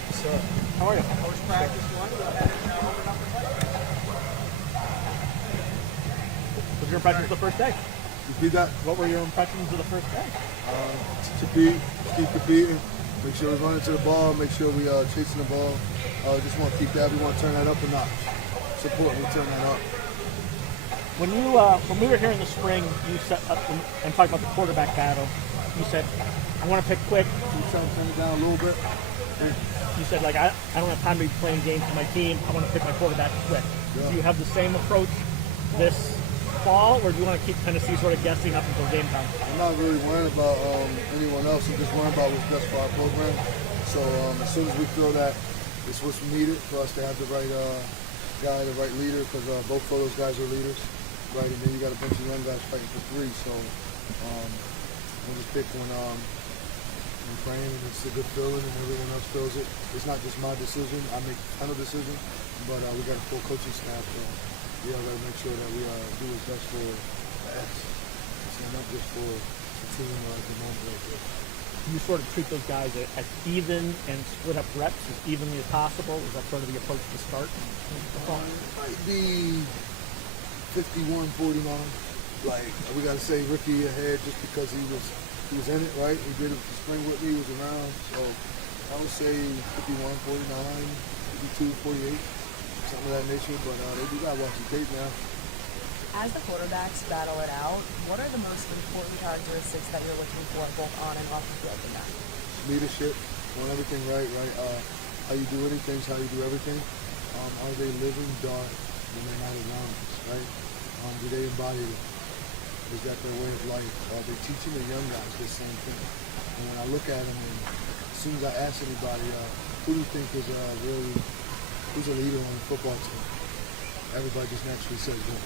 Fran. So, How are you? post practice one, go ahead and open up the fight. What's your impressions of the first day? Repeat that. What were your impressions of the first day? To beat, keep competing, make sure we run into the ball, make sure we chasing the ball. Just want to keep that. We want to turn that up a notch. Support, we turn that up. When we were here in the spring, you said and talked about the quarterback battle. You said, "I want to pick quick." We trying to turn it down a little bit. You said, "Like I don't have time to be playing games for my team. I want to pick my quarterback quick." Yeah. Do you have the same approach this fall, or do you want to keep Tennessee sort of guessing up until game time? I'm not really worried about anyone else. I'm just worried about what's best for our program. So as soon as we feel that it's what's needed for us to have the right guy, the right leader, because both of those guys are leaders, right? And then you got a bunch of young guys fighting for three. So we'll just pick when praying, and it's a good feeling, and everyone else feels it. It's not just my decision. I make a ton of decisions, but we got a full coaching staff. So we all got to make sure that we do what's best for us. It's not just for the team at the moment right there. You sort of treat those guys as even and split up reps as evenly as possible. Is that sort of the approach to start? It might be 51-49. Like, we got to say Ricky ahead just because he was in it, right? He did it the spring with me, he was around. So I would say 51-49, 52-48, something of that nature. But they do got to watch the tape now. As the quarterbacks battle it out, what are the most important characteristics that you're looking for both on and off the field in that? Leadership, doing everything right? How you do anything is how you do everything. Are they living dark when they're not around us, right? Do they embody it? Is that their way of life? Are they teaching the young guys the same thing? And when I look at them, and as soon as I ask anybody, who do you think is who's a leader on the football team? Everybody just naturally says them.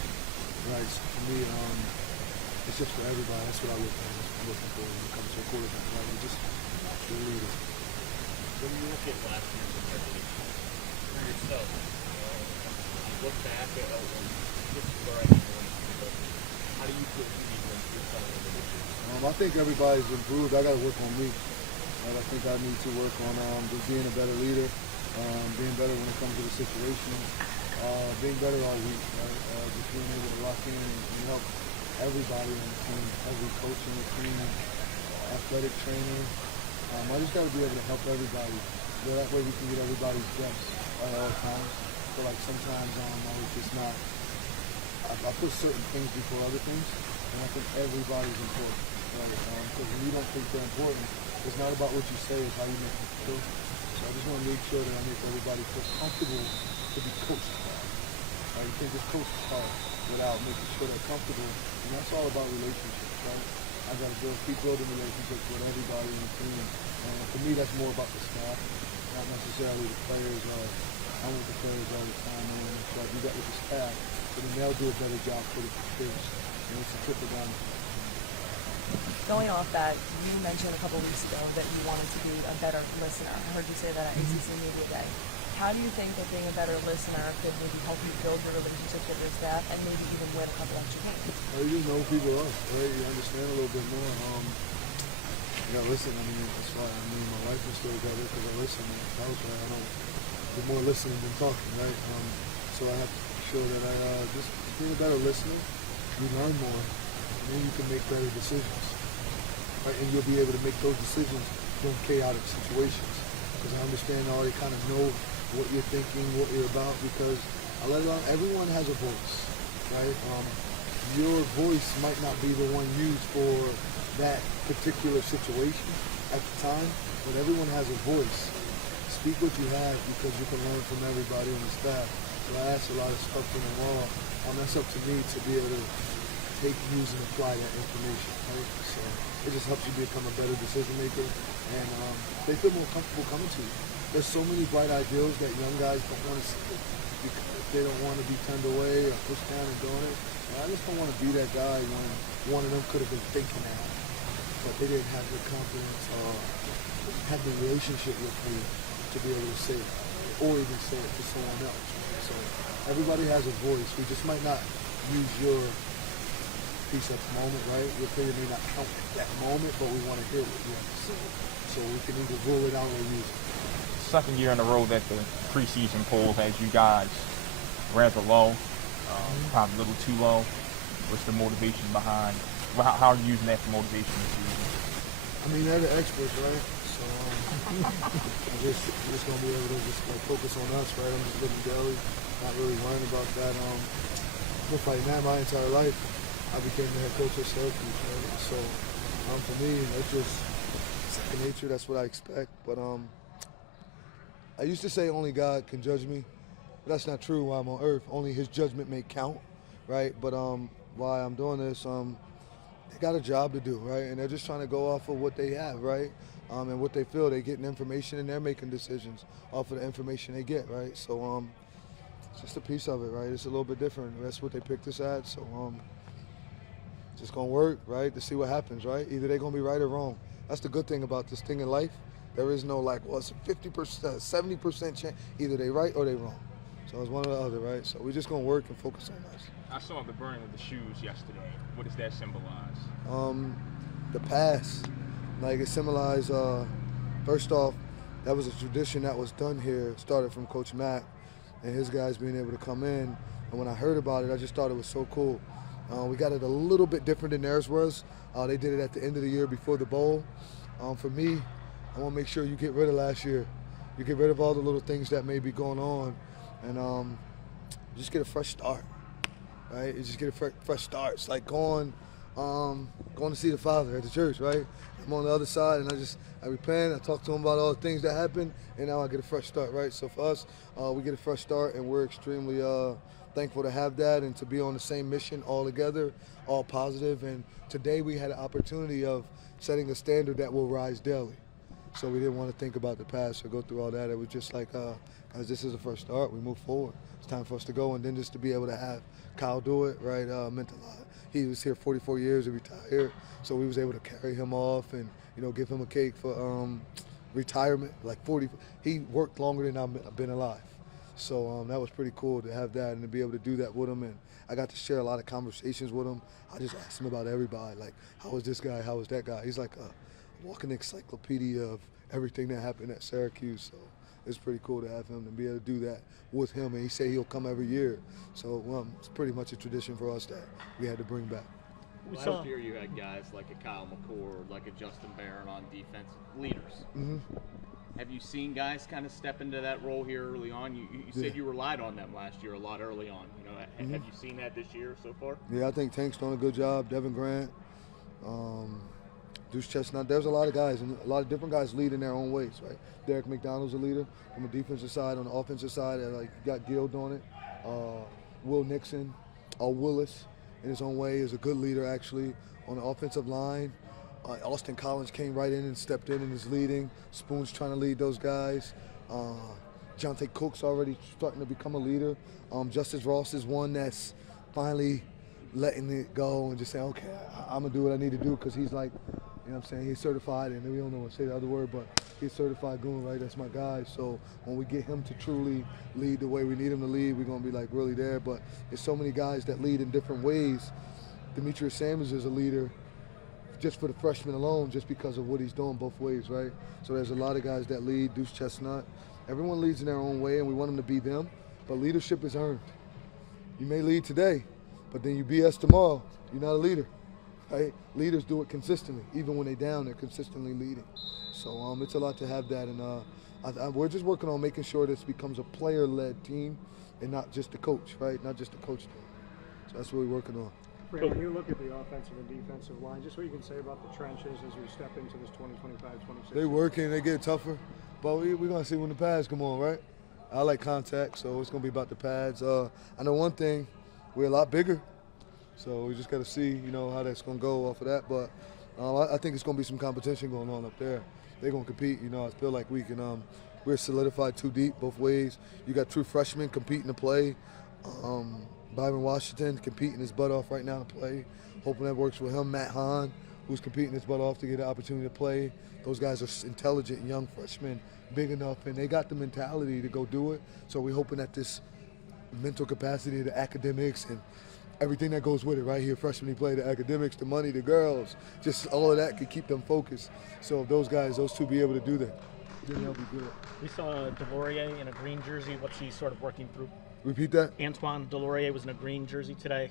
Right, so for me, it's just for everybody. That's what I look at. That's what I'm looking for when it comes to a quarterback. Right? It's just the leader. When you look at last year compared to this year, for yourself, you look back at this is where I can go, but how do you feel when you're telling them this year? I think everybody's improved. I got to work on me. Right? I think I need to work on just being a better leader, being better when it comes to the situation. Being better all week, right? Just being able to lock in and help everybody on the team, every coach on the team, athletic trainer. I just got to be able to help everybody. That way we can get everybody's best at all times. So like sometimes I was just not, I put certain things before other things, and I think everybody's important, right? Because when you don't think they're important, it's not about what you say, it's how you make them feel. So I just want to make sure that I make everybody feel comfortable to be coached. You can't just coach hard without making sure they're comfortable, and that's all about relationships, right? I got to keep building relationships with everybody in the team, and for me, that's more about the staff, not necessarily the players. I'm with the players all the time. I want to make sure I do that with the staff, so then they'll do a better job for the kids, and it's a triple down. Going off that, you mentioned a couple weeks ago that you wanted to be a better listener. I heard you say that at ACC Media Day. How do you think that being a better listener could maybe help you build your relationship with your staff and maybe even win a couple extra games? Well, you just know who people are, right? You understand a little bit more. You gotta listen. I mean, that's why my wife is still together because I listen. I was right. I don't do more listening than talking, right? So I have to be sure that I just being a better listener, you learn more, and then you can make better decisions, right? And you'll be able to make those decisions from chaotic situations because I understand I already kind of know what you're thinking, what you're about, because I let it on. Everyone has a voice, right? Your voice might not be the one used for that particular situation at the time, but everyone has a voice. Speak what you have because you can learn from everybody on the staff. So I ask a lot of stuff to them all. That's up to me to be able to take, use, and apply that information, right? So it just helps you become a better decision maker, and they feel more comfortable coming to you. There's so many bright ideals that young guys don't want to see because they don't want to be turned away or pushed down and doing it. And I just don't want to be that guy when one of them could have been thinking that, but they didn't have the confidence or have the relationship with me to be able to say it or even say it to someone else. So everybody has a voice. We just might not use your piece at the moment, right? Your opinion may not count at that moment, but we want to hear what you have to say. So we can either rule it out or use it. second year in a row that the preseason poll has you guys rather low, probably a little too low. What's the motivation behind? How are you using that for motivation this season? I mean, they're the experts, right? So I'm just gonna be able to just like focus on us, right? I'm just living daily, not really worrying about that. Been fighting that my entire life. I became the head coach of Syracuse, right? So for me, that's just second nature. That's what I expect. But I used to say only God can judge me, but that's not true while I'm on earth. Only His judgment may count, right? But while I'm doing this, they got a job to do, right? And they're just trying to go off of what they have, right? And what they feel. They're getting information and they're making decisions off of the information they get, right? So it's just a piece of it, right? It's a little bit different. That's what they picked us at. So just gonna work, right, to see what happens, right? Either they're gonna be right or wrong. That's the good thing about this thing in life. There is no like, well, it's a 50%, 70% chance. Either they right or they wrong. So it's one or the other, right? So we're just gonna work and focus on us. I saw the burning of the shoes yesterday. What does that symbolize? The past, like it symbolized. First off, that was a tradition that was done here. Started from Coach Mack and his guys being able to come in. And when I heard about it, I just thought it was so cool. We got it a little bit different than theirs was. They did it at the end of the year before the bowl. For me, I want to make sure you get rid of last year. You get rid of all the little things that may be going on, and just get a fresh start, right? You just get a fresh start. It's like going to see the Father at the church, right? I'm on the other side, and I repent. I talk to him about all the things that happened, and now I get a fresh start, right? So for us, we get a fresh start, and we're extremely thankful to have that and to be on the same mission all together, all positive. And today we had an opportunity of setting a standard that will rise daily. So we didn't want to think about the past or go through all that. It was just like, guys, this is a first start. We move forward. It's time for us to go. And then just to be able to have Kyle do it, right, meant a lot. He was here 44 years and retired, so we was able to carry him off and, give him a cake for retirement. Like 40, he worked longer than I've been alive. So that was pretty cool to have that and to be able to do that with him. And I got to share a lot of conversations with him. I just asked him about everybody, like, how was this guy, how was that guy? He's like a walking encyclopedia of everything that happened at Syracuse. So it's pretty cool to have him and be able to do that with him. And he said he'll come every year. So it's pretty much a tradition for us that we had to bring back. Last year you had guys like a Kyle McCord, like a Justin Barron on defense, leaders. Mm-hmm. Have you seen guys kind of step into that role here early on? You said you relied on them last year a lot early on. Have you seen that this year so far? Yeah, I think Tank's doing a good job. Devin Grant, Deuce Chestnut. There's a lot of guys, and a lot of different guys lead in their own ways, right? Derek McDonald's a leader from the defensive side. On the offensive side, like you got Gil doing it. Will Nixon, Willis, in his own way, is a good leader actually. On the offensive line, Austin Collins came right in and stepped in and is leading. Spoon's trying to lead those guys. Jonte Cook's already starting to become a leader. Justice Ross is one that's finally letting it go and just saying, okay, I'm going to do what I need to do because he's like, you know what I'm saying, he's certified, and we don't know what to say the other word, but he's certified goon, right? That's my guy. So when we get him to truly lead the way we need him to lead, we're going to be like really there. But there's so many guys that lead in different ways. Demetrius Sanders is a leader just for the freshman alone, just because of what he's doing both ways, right? So there's a lot of guys that lead. Deuce Chestnut. Everyone leads in their own way, and we want them to be them. But leadership is earned. You may lead today, but then you BS tomorrow. You're not a leader, right? Leaders do it consistently. Even when they're down, they're consistently leading. So it's a lot to have that, and we're just working on making sure this becomes a player-led team and not just the coach, right? Not just the coach team. So that's what we're working on. Fran, when you look at the offensive and defensive line, just what you can say about the trenches as we step into this 2025-26? They working, they get tougher, but we're going to see when the pads come on, right? I like contact, so it's going to be about the pads. I know one thing, we're a lot bigger, so we just got to see, how that's going to go off of that. But I think it's going to be some competition going on up there. They're going to compete. I feel like we can. We're solidified too deep both ways. You got true freshmen competing to play. Byron Washington competing his butt off right now to play. Hoping that works with him. Matt Hahn, who's competing his butt off to get an opportunity to play. Those guys are intelligent young freshmen, big enough, and they got the mentality to go do it. So we're hoping that this mental capacity, the academics, and everything that goes with it, right here, freshmen, he play the academics, the money, the girls, just all of that could keep them focused. So if those two be able to do that. then they'll be good. We saw Delorier in a green jersey. What's he sort of working through? Repeat that. Antoine Delorier was in a green jersey today,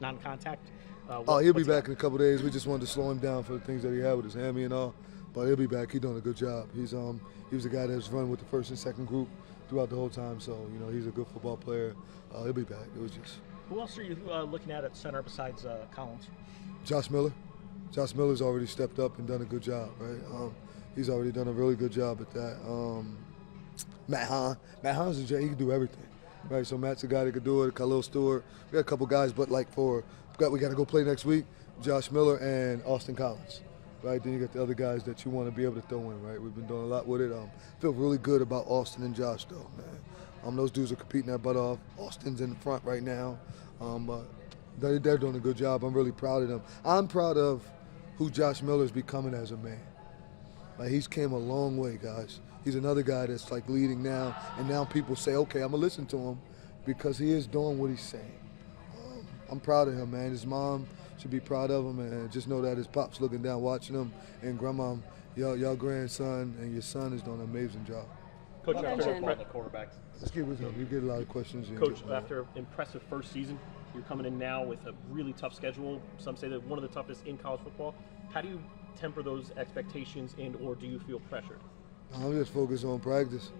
non-contact. He'll be what's back in a couple of days. We just wanted to slow him down for the things that he had with his hammy and all. But he'll be back. He's doing a good job. He was a guy that's run with the first and second group throughout the whole time. So he's a good football player. He'll be back. It was just. Who else are you looking at center besides Collins? Josh Miller. Josh Miller's already stepped up and done a good job, right? He's already done a really good job at that. Matt Hahn's a J. He can do everything, right? So Matt's a guy that could do it. Khalil Stewart. We got a couple guys, but we got to go play next week. Josh Miller and Austin Collins, right? Then you got the other guys that you want to be able to throw in, right? We've been doing a lot with it. Feel really good about Austin and Josh, though, man. Those dudes are competing their butt off. Austin's in the front right now. They're doing a good job. I'm really proud of them. I'm proud of who Josh Miller's becoming as a man. Like, he's came a long way, guys. He's another guy that's like leading now, and now people say, okay, I'm gonna listen to him because he is doing what he's saying. I'm proud of him, man. His mom should be proud of him, and just know that his pop's looking down, watching him, and grandma, your grandson and your son is doing an amazing job. Coach, You after mentioned- the quarterbacks. Let's get with him. You get a lot of questions. Coach, after impressive first season, you're coming in now with a really tough schedule. Some say that one of the toughest in college football. How do you temper those expectations, or do you feel pressured? I'm just focused on practice.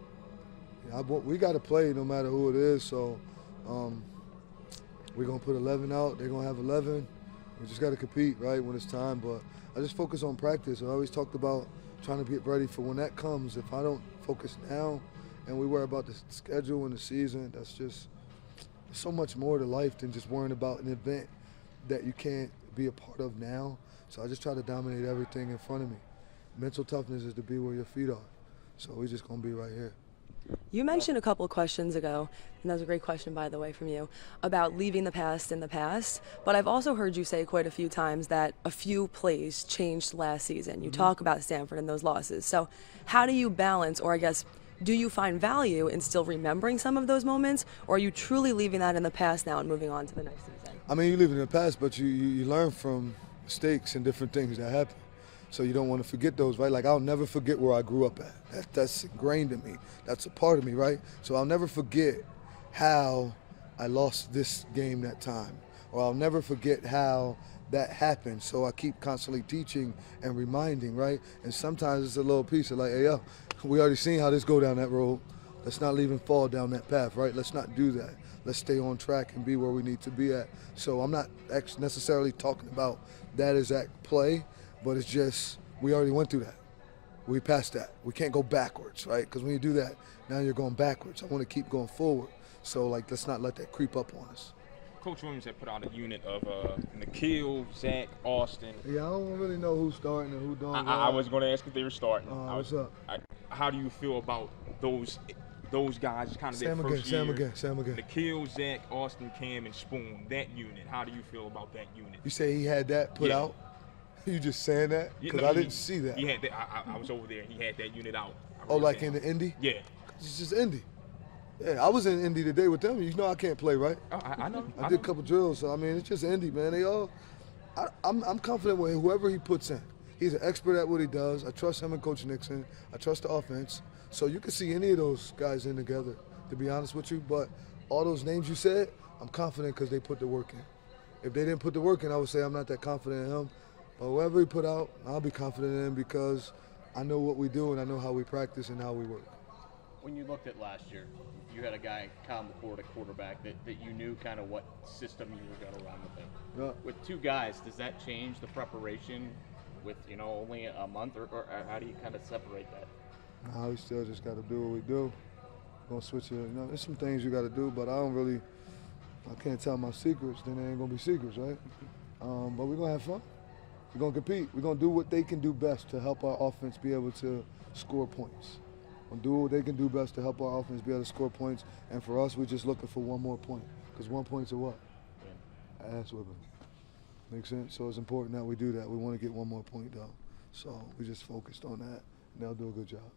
We got to play no matter who it is, so we're going to put 11 out. They're going to have 11. We just got to compete, right, when it's time. But I just focus on practice. I always talked about trying to get ready for when that comes. If I don't focus now and we worry about the schedule and the season, that's just so much more to life than just worrying about an event that you can't be a part of now. So I just try to dominate everything in front of me. Mental toughness is to be where your feet are. So we're just going to be right here. You mentioned a couple of questions ago, and that was a great question, by the way, from you, about leaving the past in the past. But I've also heard you say quite a few times that a few plays changed last season. You talk about Stanford and those losses. So how do you balance, or I guess, do you find value in still remembering some of those moments, or are you truly leaving that in the past now and moving on to the next season? I mean, you live in the past, but you learn from mistakes and different things that happen. So you don't want to forget those, right? Like, I'll never forget where I grew up at. That's ingrained in me. That's a part of me, right? So I'll never forget how I lost this game that time. Or I'll never forget how that happened. So I keep constantly teaching and reminding, right? And sometimes it's a little piece of like, hey, yo, we already seen how this go down that road. Let's not even fall down that path, right? Let's not do that. Let's stay on track and be where we need to be at. So I'm not necessarily talking about that exact play, but it's just we already went through that. We passed that. We can't go backwards, right? Because when you do that, now you're going backwards. I want to keep going forward. So, let's not let that creep up on us. Coach Williams had put out a unit of Nikhil, Zach, Austin. Yeah, I don't really know who's starting and who don't. I was going to ask if they were starting. What's up? How do you feel about those guys? Kind of their Sam first year. Sam again. Nikhil, Zach, Austin, Cam, and Spoon. That unit. How do you feel about that unit? You say he had that put out? You just saying that? Because I didn't see that. He had that. I was over there. He had that unit out. Like in the Indy? Yeah. It's just Indy. Yeah, I was in Indy today with them. You know I can't play, right? Oh, I know. I did a couple drills. So, I mean, it's just Indy, man. I'm confident with whoever he puts in. He's an expert at what he does. I trust him and Coach Nixon. I trust the offense. So you can see any of those guys in together, to be honest with you. But all those names you said, I'm confident because they put the work in. If they didn't put the work in, I would say I'm not that confident in him. But whoever he put out, I'll be confident in him because I know what we do and I know how we practice and how we work. When you looked at last year, you had a guy, Kyle McCord, a quarterback, that you knew kind of what system you were going to run with him. Yeah. With two guys, does that change the preparation with, only a month, or how do you kind of separate that? Nah, we still just got to do what we do. Gonna switch it. There's some things you got to do, but I can't tell my secrets, then they ain't going to be secrets, right? But we're going to have fun. We're going to compete. We're going to do what they can do best to help our offense be able to score points. We'll do what they can do best to help our offense be able to score points. And for us, we're just looking for one more point. Because 1 point's a what? Ass whipping. Makes sense? So it's important that we do that. We want to get one more point, though. So we just focused on that, and they'll do a good job.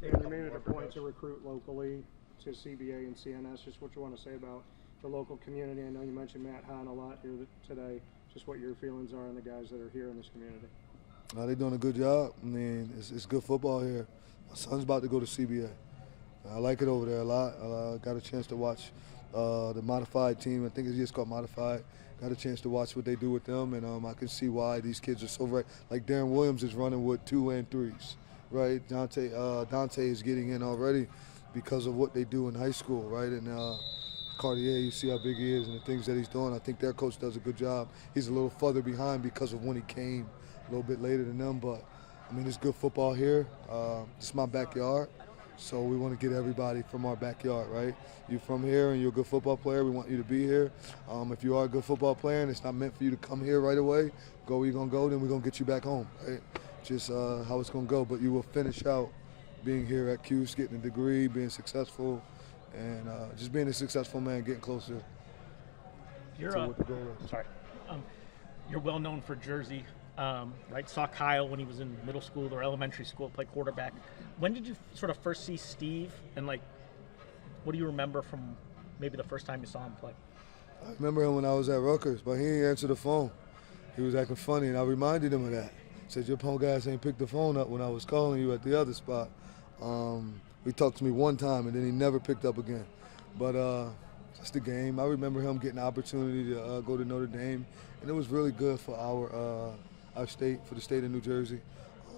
And you made it a point to recruit locally to CBA and CNS. Just what you want to say about the local community. I know you mentioned Matt Hahn a lot here today. Just what your feelings are on the guys that are here in this community. They're doing a good job. I mean, it's good football here. My son's about to go to CBA. I like it over there a lot. Got a chance to watch the modified team. I think it's just called modified. Got a chance to watch what they do with them, and I can see why these kids are so right. Like Darren Williams is running with 2 and 3s, right? Dante is getting in already because of what they do in high school, right? And Cartier, you see how big he is and the things that he's doing. I think their coach does a good job. He's a little further behind because of when he came, a little bit later than them, but I mean, it's good football here. It's my backyard, so we want to get everybody from our backyard, right? You're from here and you're a good football player, we want you to be here. If you are a good football player and it's not meant for you to come here right away, go where you're going to go, then we're going to get you back home, right? Just how it's going to go. But you will finish out being here at Cuse, getting a degree, being successful, and just being a successful man, getting closer to what the goal is. Sorry. You're well known for Jersey, right? Saw Kyle when he was in middle school or elementary school, play quarterback. When did you sort of first see Steve, and like, what do you remember from maybe the first time you saw him play? I remember him when I was at Rutgers, but he didn't answer the phone. He was acting funny, and I reminded him of that. Said, your punk ass ain't picked the phone up when I was calling you at the other spot. He talked to me one time, and then he never picked up again. But that's the game. I remember him getting the opportunity to go to Notre Dame, and it was really good for our state, for the state of New Jersey.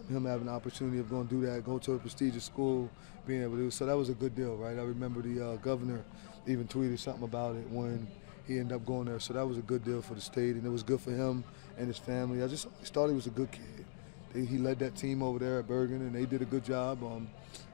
Him having the opportunity of going to do that, go to a prestigious school, being able to do so. That was a good deal, right? I remember the governor even tweeted something about it when he ended up going there. So that was a good deal for the state, and it was good for him and his family. I just always thought he was a good kid. He led that team over there at Bergen, and they did a good job.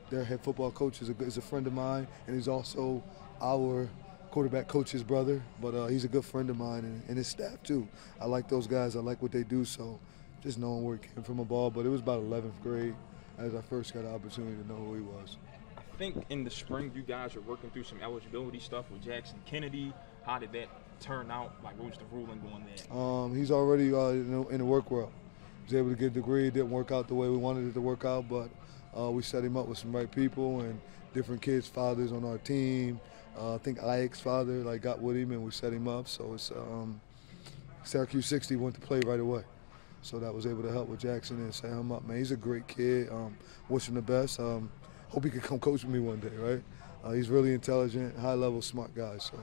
Their head football coach is a friend of mine, and he's also our quarterback coach's brother. But he's a good friend of mine, and his staff too. I like those guys. I like what they do. So just knowing where he came from a ball. But it was about 11th grade as I first got the opportunity to know who he was. I think in the spring you guys are working through some eligibility stuff with Jackson Kennedy. How did that turn out? Like, what was the ruling going there? He's already in the work world. He was able to get a degree. It didn't work out the way we wanted it to work out, but we set him up with some right people and different kids' fathers on our team. I think Ike's father got with him, and we set him up. So it's Syracuse 60 went to play right away. So that was able to help with Jackson and set him up. Man, he's a great kid. Wish him the best. Hope he could come coach with me one day, right? He's really intelligent, high-level, smart guy. So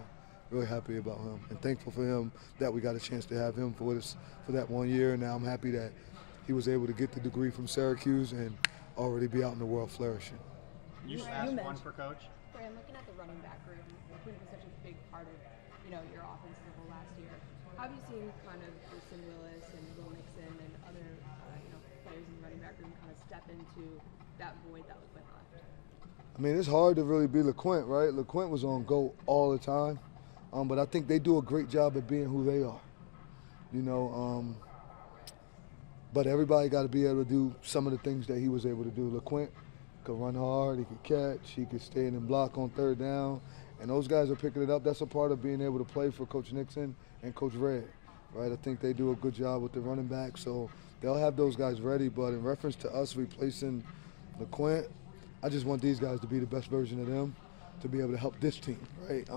really happy about him and thankful for him that we got a chance to have him for that 1 year. And now I'm happy that he was able to get the degree from Syracuse and already be out in the world flourishing. You asked one for Coach. Fran, looking at the running back room, which was such a big part of your offense the whole last year. How have you seen kind of Wilson Willis and Will Nixon and other players in the running back room kind of step into that void that LeQuint left? I mean, it's hard to really be LeQuint, right? LeQuint was on go all the time, but I think they do a great job at being who they are. But everybody got to be able to do some of the things that he was able to do. LeQuint could run hard, he could catch, he could stay in and block on third down, and those guys are picking it up. That's a part of being able to play for Coach Nixon and Coach Red, right? I think they do a good job with the running back, so they'll have those guys ready. But in reference to us replacing LeQuint, I just want these guys to be the best version of them to be able to help this team, right?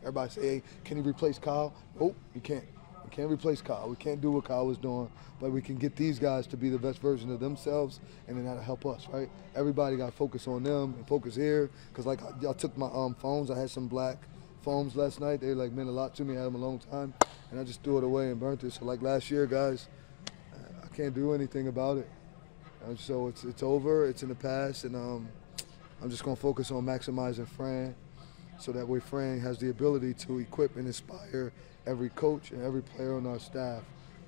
Everybody say, hey, can he replace Kyle? Nope, you can't. We can't replace Kyle. We can't do what Kyle was doing, but we can get these guys to be the best version of themselves, and then that'll help us, right? Everybody got to focus on them and focus here, because I took my phones. I had some black phones last night. They meant a lot to me. I had them a long time, and I just threw it away and burnt it. So last year, guys, I can't do anything about it. And so it's over. It's in the past, and I'm just going to focus on maximizing Fran, so that way Fran has the ability to equip and inspire every coach and every player on our staff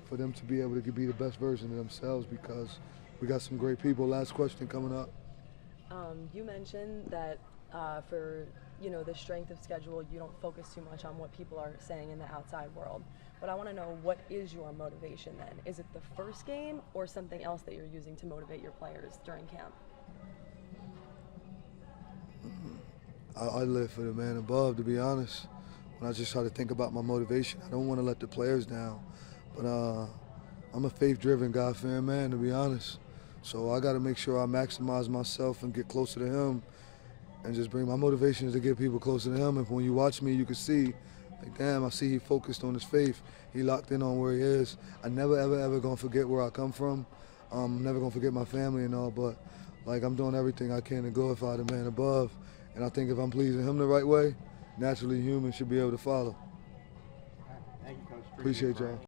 for them to be able to be the best version of themselves, because we got some great people. Last question coming up. You mentioned that for the strength of schedule, you don't focus too much on what people are saying in the outside world. But I want to know, what is your motivation then? Is it the first game or something else that you're using to motivate your players during camp? I live for the man above, to be honest. When I just try to think about my motivation, I don't want to let the players down. But I'm a faith-driven, God-fearing man, to be honest. So I got to make sure I maximize myself and get closer to him, and just bring my motivation is to get people closer to him. And when you watch me, you can see, damn, I see he focused on his faith. He locked in on where he is. I never, ever, ever going to forget where I come from. I'm never going to forget my family and all, but like I'm doing everything I can to glorify the man above. And I think if I'm pleasing him the right way, naturally humans should be able to follow. Thank you, Coach. Appreciate y'all.